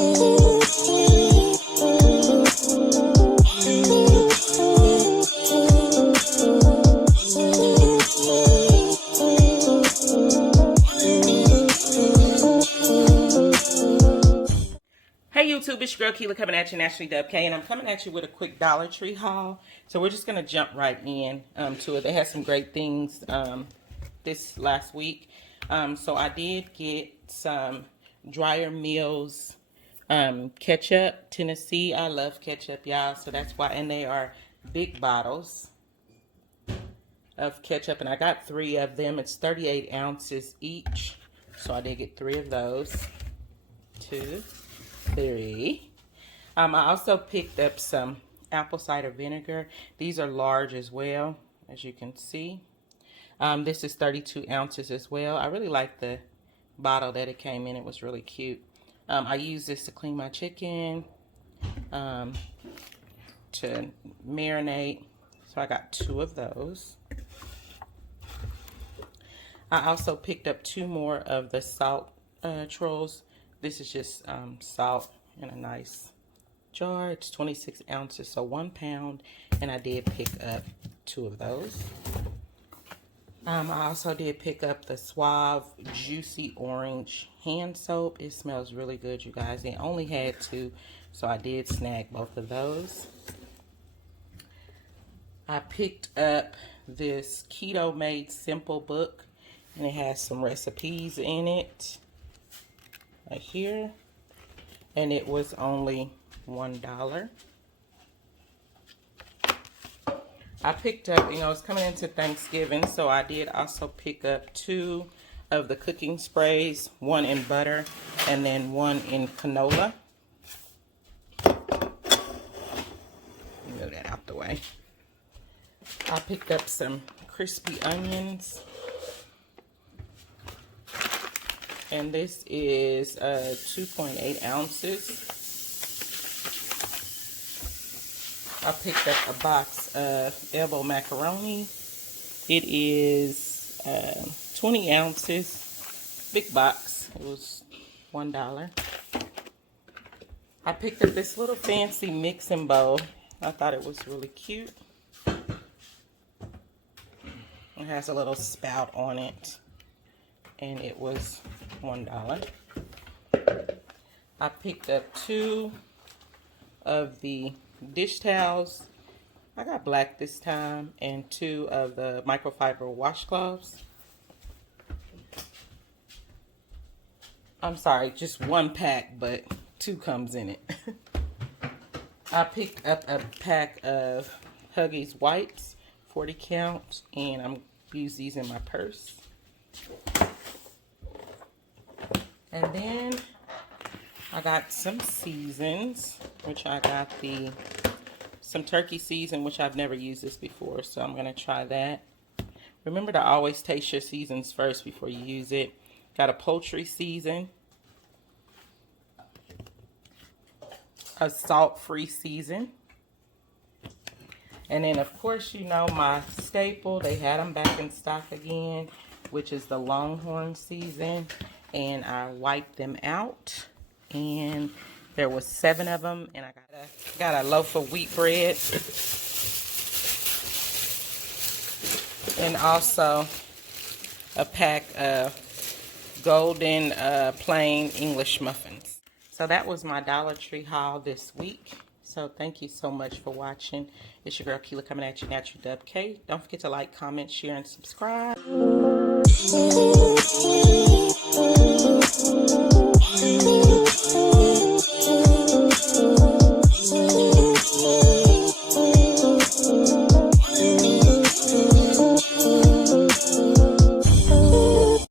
Hey YouTube, it's your girl Keela coming at you, naturally DubK, and I'm coming at you with a quick Dollar Tree haul. So we're just gonna jump right in to it. They had some great things this last week. So I did get some Dryer Mills ketchup, Tennessee. I love ketchup, y'all. So that's why, and they are big bottles of ketchup, and I got 3 of them. It's 38 ounces each. So I did get 3 of those. 2, 3. I also picked up some apple cider vinegar. These are large as well, as you can see. This is 32 ounces as well. I really like the bottle that it came in. It was really cute. I use this to clean my chicken, to marinate. So I got 2 of those. I also picked up 2 more of the salt trolls. This is just salt in a nice jar. It's 26 ounces, so 1 pound, and I did pick up 2 of those. I also did pick up the Suave Juicy Orange hand soap. It smells really good, you guys. They only had 2, so I did snag both of those. I picked up this Keto Made Simple book, and it has some recipes in it right here, and it was only $1. I picked up, it's coming into Thanksgiving, so I did also pick up 2 of the cooking sprays, 1 in butter and then 1 in canola. Move that out the way. I picked up some crispy onions, and this is 2.8 ounces. I picked up a box of elbow macaroni. It is 20 ounces, big box. It was $1. I picked up this little fancy mixing bowl. I thought it was really cute. It has a little spout on it, and it was $1. I picked up 2 of the dish towels. I got black this time, and 2 of the microfiber washcloths. I'm sorry, just 1 pack, but 2 comes in it. I picked up a pack of Huggies wipes, 40 count, and I'm use these in my purse. And then I got some seasons, which I got some turkey season, which I've never used this before, so I'm gonna try that. Remember to always taste your seasons first before you use it. Got a poultry season, a salt-free season, and then of course my staple. They had them back in stock again, which is the Longhorn season, and I wiped them out. And there was 7 of them, and I got a loaf of wheat bread, and also a pack of golden plain English muffins. So that was my Dollar Tree haul this week. So thank you so much for watching. It's your girl Keela coming at you, Natural DubK. Don't forget to like, comment, share, and subscribe.